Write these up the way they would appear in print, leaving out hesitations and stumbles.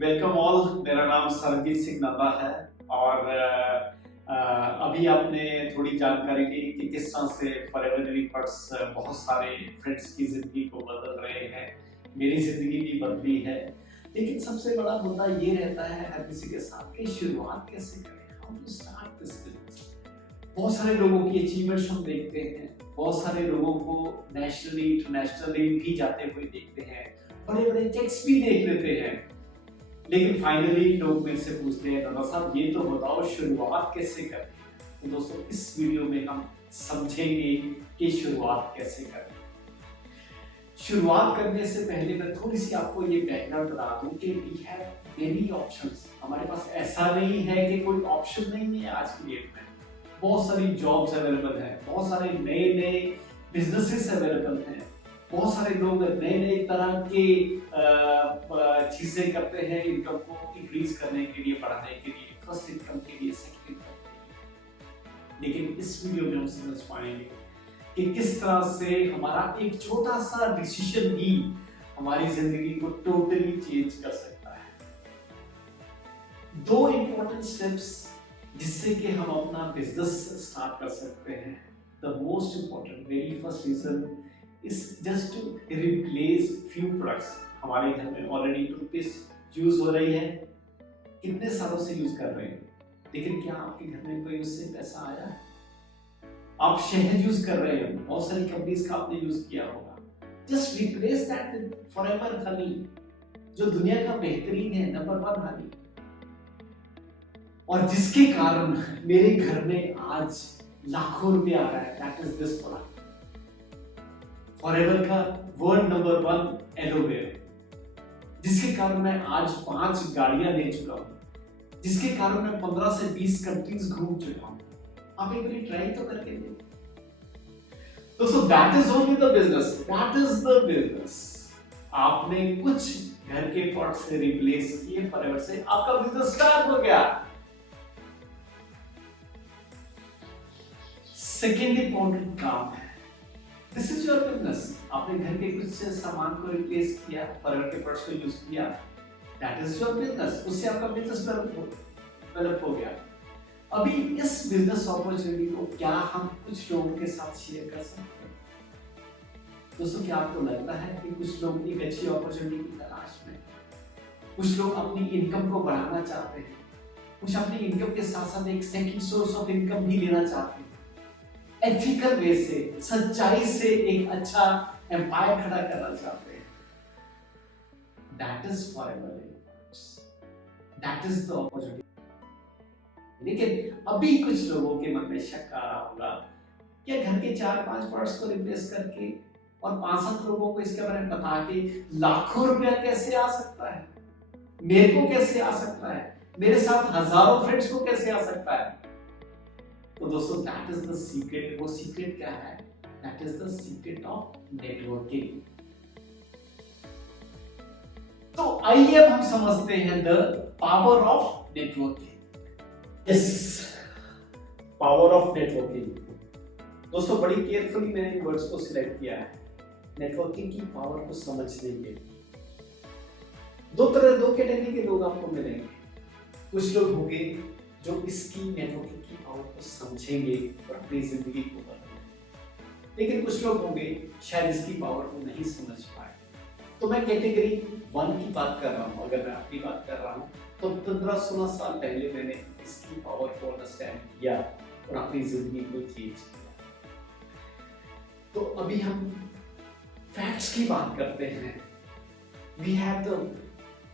Welcome all. मेरा नाम सरबजीत सिंह नंदा है और अभी आपने थोड़ी जानकारी ली कि किस तरह से फॉरएवर एफर्ट्स बहुत सारे फ्रेंड्स की जिंदगी को बदल रहे हैं। मेरी जिंदगी भी बदली है, लेकिन सबसे बड़ा मुद्दा ये रहता है हर किसी के साथ कि शुरुआत कैसे करें, how to start this business. बहुत सारे लोगों की अचीवमेंट्स हम देखते हैं, बहुत सारे लोगों को नेशनली इंटरनेशनली भी जाते हुए देखते हैं, बड़े बड़े चेक्स भी देख लेते हैं, लेकिन फाइनली लोग मेरे से पूछते हैं दादा साहब ये तो बताओ शुरुआत कैसे करें। तो दोस्तों इस वीडियो में हम समझेंगे कि शुरुआत कैसे करें। शुरुआत करने से पहले मैं थोड़ी सी आपको ये बैकग्राउंड बता दूं कि वी हैव मेनी ऑप्शंस। हमारे पास ऐसा नहीं है कि कोई ऑप्शन नहीं है। आज की डेट में बहुत सारी जॉब्स अवेलेबल है, बहुत सारे नए नए बिजनेसेस अवेलेबल हैं, बहुत सारे लोग नए नए तरह के चीजें करते हैं इनकम को इंक्रीज करने के लिए, बढ़ाने के लिए, फर्स्ट इनकम के लिए, सेकंड इनकम के लिए। लेकिन इस वीडियो में हम समझ पाएंगे कि किस तरह से हमारा एक छोटा सा डिसीजन भी हमारी जिंदगी को टोटली चेंज कर सकता है। दो इंपॉर्टेंट स्टेप्स जिससे कि हम अपना बिजनेस स्टार्ट कर सकते हैं। The most important very first reason is just to replace few products। हमारे घर में ऑलरेडी टूथपेस्ट यूज हो रही है, कितने सालों से यूज कर रहे हैं, लेकिन क्या आपके घर में कोई उससे पैसा आया है? आप शहद यूज कर रहे हैं, बहुत सारी कंपनीज का आपने यूज किया होगा। Just replace that with forever Honey, जो दुनिया का बेहतरीन है, नंबर 1 हनी, और जिसके कारण मेरे घर में आज लाखों रुपए आ रहा है। That is this product forever का वर्ल्ड नंबर 1 एलोवेरा, जिसके कारण मैं आज 5 गाड़ियां ले चुका हूं, जिसके कारण मैं 15 से 20 कंट्रीज घूम चुका हूं। आप एक बार ट्राई तो करके देखिए दोस्तों। That is only the business, that is the business. आपने कुछ घर के पॉट से रिप्लेस किए फॉरएवर से, आपका बिजनेस स्टार्ट हो गया। सेकेंड इंपॉर्टेंट काम है, दिस इज योर बिजनेस। आपने घर के कुछ सामान को रिप्लेस किया, फॉरएवर के प्रोडक्ट्स को यूज किया, दैट इज योर बिजनेस। उससे आपका बिजनेस डेवलप हो गया। अभी इस बिजनेस अपॉर्चुनिटी को क्या हम कुछ लोगों के साथ शेयर कर सकते हैं? दोस्तों क्या आपको लगता है कि कुछ लोग एक अच्छी अपॉर्चुनिटी की तलाश में, कुछ लोग अपनी इनकम को बढ़ाना चाहते हैं, कुछ अपनी इनकम के साथ साथ एक सेकंड सोर्स ऑफ इनकम भी लेना चाहते हैं, एथिकल वे से, सच्चाई से एक अच्छा एम्पायर खड़ा करना चाहते हैं? That is forever efforts, that is the opportunity. लेकिन अभी कुछ लोगों के मन में शक आ रहा होगा, क्या घर के 4-5 प्रोडक्ट्स को रिप्लेस करके और 5-7 लोगों को इसके बारे में बता के लाखों रुपया कैसे आ सकता है, मेरे को कैसे आ सकता है, मेरे साथ हजारों फ्रेंड्स को कैसे आ सकता है? तो दोस्तों दैट इज द सीक्रेट। वो सीक्रेट क्या है? That is the secret of networking. तो आइए अब हम समझते हैं the power of networking. Yes, power of networking. दोस्तों बड़ी केयरफुली मैंने इन वर्ड्स को सिलेक्ट किया है नेटवर्किंग की पावर को समझने के लिए। दो कैटेगरी के लोग आपको मिलेंगे। कुछ लोग होंगे जो इसकी नेटवर्किंग की पावर को समझेंगे और अपनी जिंदगी को बदलेंगे, लेकिन कुछ लोग होंगे शायद इसकी पावर को नहीं समझ पाए। तो मैं कैटेगरी 1 की बात कर रहा हूँ। अगर मैं अपनी बात कर रहा हूँ तो 15-16 साल पहले मैंने इसकी पावर को अंडरस्टैंड किया और अपनी जिंदगी को चेंज किया। तो अभी हम फैक्ट्स की बात करते हैं। वी हैव द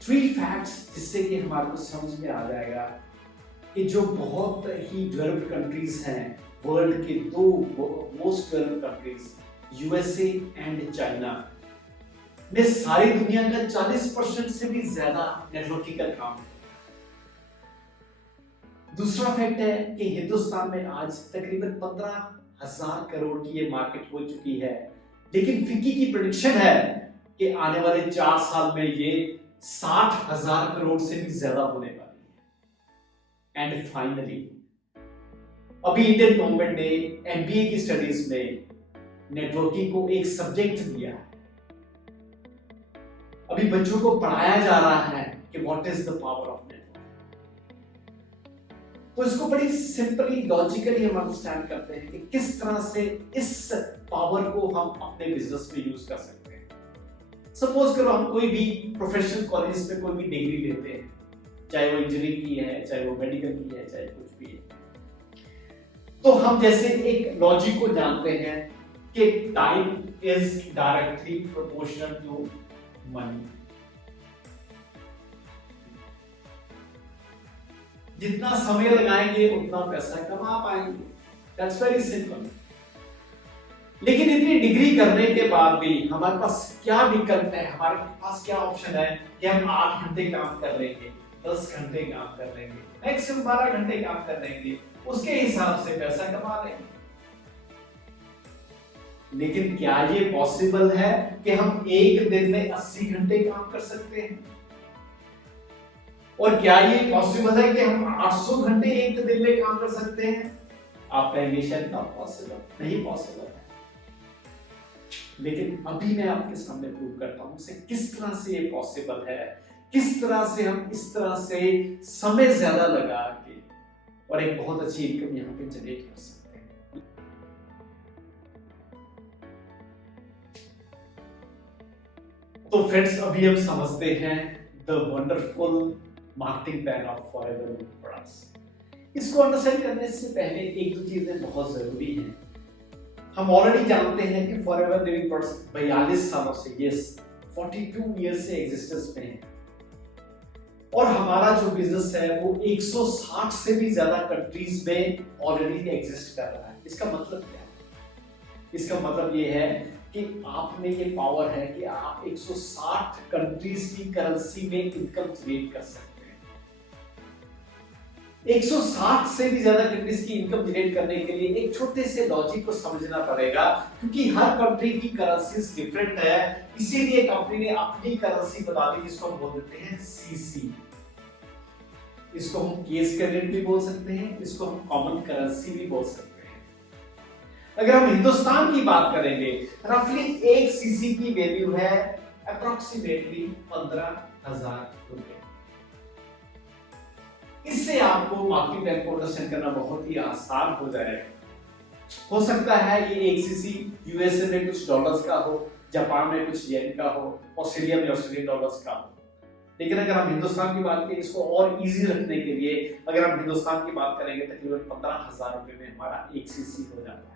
3 फैक्ट्स जिससे कि हमारे को समझ में आ जाएगा कि जो बहुत ही डेवलप्ड कंट्रीज हैं, वर्ल्ड के 2 most developed countries USA and China में सारी दुनिया का 40% से भी ज्यादा नेटवर्किंग का काम है। दूसरा फैक्ट है कि हिंदुस्तान में आज तकरीबन 15,000 करोड़ की ये मार्केट हो चुकी है, लेकिन फिक्की की प्रेडिक्शन है कि आने वाले 4 साल में ये 60,000 करोड़ से भी ज्यादा होने वाली है। एंड फाइनली अभी इंडियन गवर्नमेंट ने एमबीए की स्टडीज में नेटवर्किंग को एक सब्जेक्ट दिया है। अभी बच्चों को पढ़ाया जा रहा है कि what is the power of network. तो इसको बड़ी सिंपली लॉजिकली हम अंडरस्टैंड करते हैं कि किस तरह से इस पावर को हम अपने बिजनेस में यूज कर सकते हैं। सपोज करो हम कोई भी प्रोफेशनल कॉलेज में कोई भी डिग्री लेते हैं, चाहे वो इंजीनियरिंग की है, चाहे वो मेडिकल की है, चाहे कुछ भी है, तो हम जैसे एक लॉजिक को जानते हैं कि time is directly proportional to money. जितना समय लगाएंगे उतना पैसा कमा पाएंगे, दैट्स वेरी सिंपल। लेकिन इतनी डिग्री करने के बाद भी हमारे पास क्या विकल्प है, हमारे पास क्या ऑप्शन है कि हम 8 घंटे काम कर लेंगे, 10 घंटे काम कर लेंगे, मैक्सिमम 12 घंटे काम कर लेंगे, उसके हिसाब से पैसा कमा लेंगे। लेकिन क्या ये पॉसिबल है कि हम एक दिन में 80 घंटे काम कर सकते हैं? और क्या ये पॉसिबल है कि हम 800 घंटे एक दिन में काम कर सकते हैं? आप कहेंगे शायद नॉट पॉसिबल, नहीं पॉसिबल है। लेकिन अभी मैं आपके सामने प्रूव करता हूं से किस तरह से ये पॉसिबल है, किस तरह से हम इस तरह से समय ज्यादा लगा के और एक बहुत अच्छी इनकम यहां पे जनरेट कर सकते हैं। तो फ्रेंड्स, अभी हम समझते हैं the wonderful marketing plan of forever living products. इसको अंडरस्टैंड करने से पहले एक दो चीजें बहुत जरूरी हैं। हम ऑलरेडी जानते हैं कि फॉरएवर लिविंग प्रोडक्ट्स 42 सालों से, यस 42 ईयर्स से एग्जिस्टेंस में है और हमारा जो बिजनेस है वो 160 से भी ज्यादा कंट्रीज में ऑलरेडी एग्जिस्ट कर रहा है। इसका मतलब क्या है? इसका मतलब ये है कि आप में ये पावर है कि आप 160 कंट्रीज की करेंसी में इनकम जनरेट कर सकते हैं। 160 से भी ज्यादा कंट्रीज की इनकम जनरेट करने के लिए एक छोटे से लॉजिक को समझना पड़ेगा, क्योंकि हर कंट्री की करेंसीज डिफरेंट है। इसीलिए कंपनी ने अपनी करेंसी बता दी जिसको हम बोल देते हैं सीसी। इसको हम केस क्रेडिट भी बोल सकते हैं, इसको हम कॉमन करेंसी भी बोल सकते हैं। अगर हम हिंदुस्तान की बात करेंगे, रफली एक सीसी की वैल्यू है अप्रोक्सीमेटली 15,000 रुपए। इससे आपको मार्केट प्लान को अंडरस्टैंड करना बहुत ही आसान हो जाएगा। हो सकता है ये एक सीसी यूएसए में कुछ डॉलर्स का हो, जापान में कुछ येन का हो, ऑस्ट्रेलिया में ऑस्ट्रेलियन डॉलर्स का हो। लेकिन अगर हम हिंदुस्तान की बात करें, इसको और इजी रखने के लिए अगर हम हिंदुस्तान की बात करेंगे, तकरीबन 15,000 रुपए में हमारा एक सीसी हो जाता है।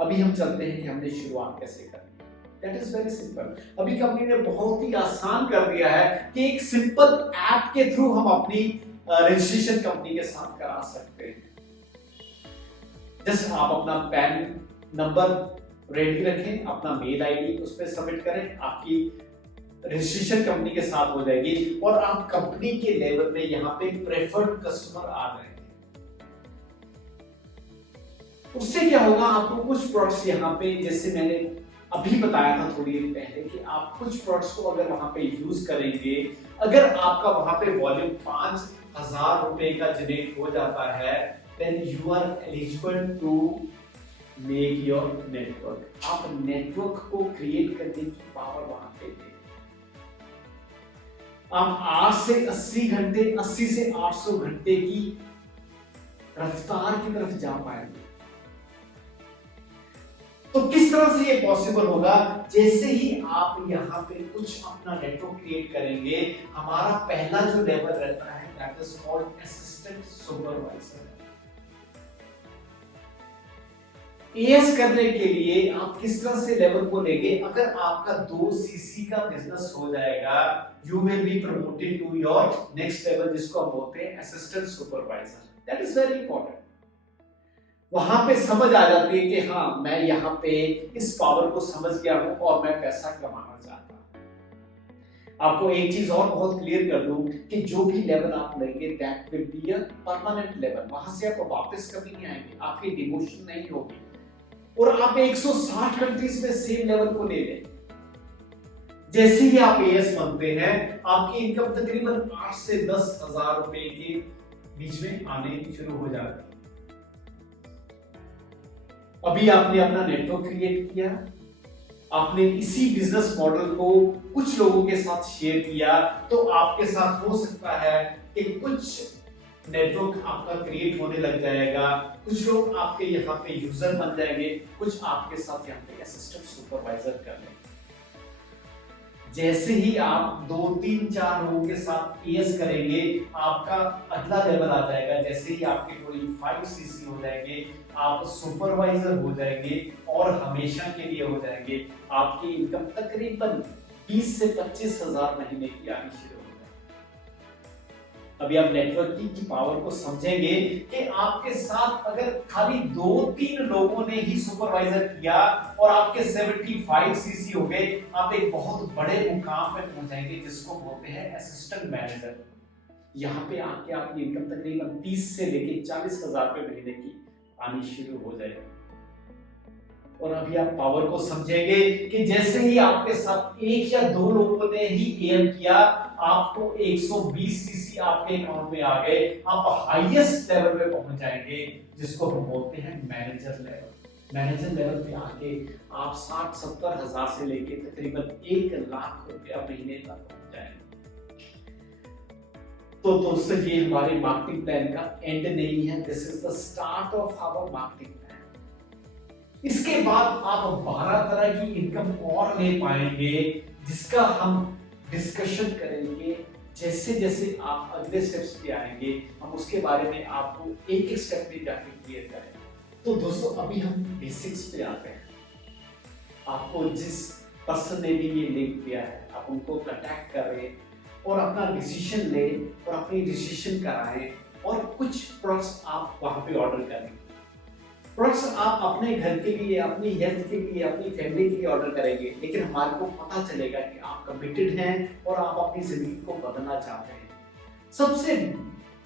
अभी हम चलते हैं कि हमने शुरुआत कैसे करनी है। That is very simple. अभी कंपनी ने बहुत ही आसान कर दिया है कि एक सिंपल ऐप के थ्रू हम अपनी रजिस्ट्रेशन कंपनी के साथ करा सकते हैं। जस्ट आप अपना पैन नंबर रेडी रखें, अपना मेल आईडी उस पर सबमिट करें, आपकी रजिस्ट्रेशन कंपनी के साथ हो जाएगी और आप कंपनी के लेवल में यहाँ पे प्रेफर्ड कस्टमर आ गए। उससे क्या होगा, आपको कुछ प्रोडक्ट्स यहाँ पे, जैसे मैंने अभी बताया था थोड़ी देर पहले, कि आप कुछ प्रोडक्ट्स को अगर वहां पे यूज करेंगे, अगर आपका वहां पे वॉल्यूम 5,000 रुपए का जनरेट हो जाता है, then you are eligible to make your network. आप नेटवर्क को क्रिएट करने की पावर वहां पे दें। आप 8 से 80 घंटे, 80 से 800 घंटे की रफ्तार की तरफ जा पाएंगे। तो किस तरह से ये पॉसिबल होगा? जैसे ही आप यहाँ पे कुछ अपना नेटवर्क क्रिएट करेंगे, हमारा पहला जो लेवल रहता है that is called assistant supervisor. As करने के लिए आप किस तरह से लेवल को लेंगे? अगर आपका 2 सीसी का बिजनेस हो जाएगा, you will be promoted to your next level, जिसको हम बोलते हैं assistant supervisor. That is very important. वहां पे समझ आ जाती है कि हाँ, मैं यहाँ पे इस पावर को समझ गया हूं और मैं पैसा कमाना चाहता हूं। आपको एक चीज और बहुत क्लियर कर दूं कि जो भी लेवल आप लेंगे that will be a permanent level. वहां से आप वापस कभी नहीं आएंगे, आपकी डिमोशन नहीं होगी। और आप 160 कंट्रीज में सेम लेवल को ले लें। जैसे ही आप एएस बनते हैं, आपकी इनकम तकरीबन 8 से 10,000 रुपए के बीच में आने शुरू हो जाती है। अभी आपने अपना नेटवर्क क्रिएट किया, आपने इसी बिजनेस मॉडल को कुछ लोगों के साथ शेयर किया, तो आपके साथ हो सकता है कि कुछ नेटवर्क आपका क्रिएट होने लग जाएगा, कुछ लोग आपके यहाँ पे यूजर बन जाएंगे, कुछ आपके साथ यहाँ पे असिस्टेंट सुपरवाइजर कर लेंगे। जैसे ही आप 2-3-4 लोगों के साथ पीएस करेंगे, आपका अगला लेवल आ जाएगा। जैसे ही आपके 25 सीसी हो जाएंगे, आप सुपरवाइजर हो जाएंगे और हमेशा के लिए हो जाएंगे। आपकी इनकम तकरीबन 20 से 25 हजार महीने की आनी शुरू हो जाएगी। अभी आप नेटवर्किंग की पावर को समझेंगे कि आपके साथ अगर खाली 2-3 लोगों ने ही सुपरवाइजर किया और आपके 75 सीसी हो गए, आप एक बहुत बड़े मुकाम पे पहुंच जाएंगे जिसको बोलते हैं असिस्टेंट मैनेजर। यहाँ पे आके आपकी इनकम तकरीबन 30 से लेके 40 हजार रुपए महीने की आनी शुरू हो जाएगी। और अभी आप पावर को समझेंगे कि जैसे ही आपके साथ 1 या 2 लोगों ने ही एम किया, आपको 120 सीसी आपके अकाउंट में आ गए, आप हाईएस्ट लेवल पे पहुंच जाएंगे जिसको हम बोलते हैं मैनेजर लेवल। मैनेजर लेवल पे आके आप 60-70 हजार से लेके तकरीबन 1 लाख रुपया महीने तक पहुंच जाएंगे। तो दोस्तों, ये हमारे मार्केटिंग प्लान का एंड नहीं है, this is the start of our marketing plan. इसके बाद आप 12 तरह की इनकम और ले पाएंगे जिसका हम डिस्कशन करेंगे। जैसे जैसे आप अगले स्टेप्स पे आएंगे, हम उसके बारे में आपको एक एक स्टेप पे जाके क्लियर करेंगे। तो दोस्तों, अभी हम बेसिक्स पे आते हैं। आपको जिस पर्सन ने भी ये लिंक किया है, आप उनको कांटेक्ट करें और अपना डिसीजन लें और अपनी डिसीजन कराएं और कुछ प्रोडक्ट्स आप वहां पे ऑर्डर करें। प्रोडक्ट्स आप अपने घर के लिए, अपनी हेल्थ के लिए, अपनी फैमिली के लिए ऑर्डर करेंगे, लेकिन हमारे को पता चलेगा कि आप कमिटेड हैं और आप अपनी जिंदगी को बदलना चाहते हैं। सबसे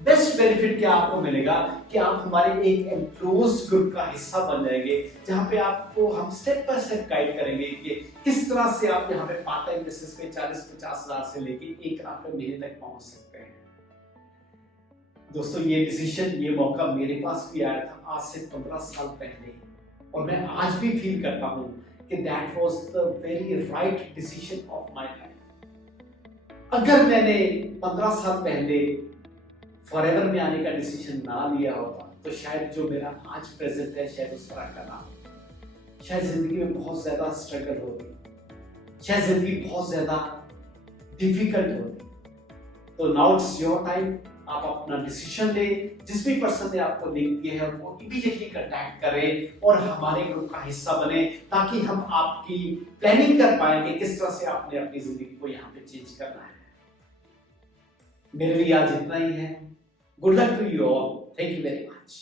बेस्ट बेनिफिट क्या आपको मिलेगा कि आप हमारे एक एनक्लोज्ड ग्रुप का हिस्सा बन जाएंगे, जहां पे आपको हम स्टेप बाय स्टेप गाइड करेंगे कि किस तरह से आप यहाँ पे पार्ट टाइम बेसिस पे 40-50 हजार से लेके 1 लाख महीने तक पहुंच सकते हैं। दोस्तों, ये डिसीजन, ये मौका मेरे पास भी आया था आज से 15 साल पहले, और मैं आज भी फील करता हूँ कि that was the very right decision of my life. अगर मैंने 15 साल पहले फॉरएवर में आने का डिसीजन ना लिया होता, तो शायद जो मेरा आज प्रेजेंट है, शायद उस तरह का ना हो। शायद जिंदगी में बहुत ज्यादा स्ट्रगल होती, शायद जिंदगी बहुत ज्यादा डिफिकल्ट होती। तो नाउ इट्स योर टाइम, आप अपना डिसीजन ले। जिस भी पर्सन ने आपको लिंक किया है उनको इमीडिएटली कांटेक्ट करें और हमारे ग्रुप का हिस्सा बने, ताकि हम आपकी प्लानिंग कर पाएंगे किस तरह से आपने अपनी जिंदगी को यहाँ पे चेंज करना है। मेरे लिए आज इतना ही है। Good luck to you all, thank you very much.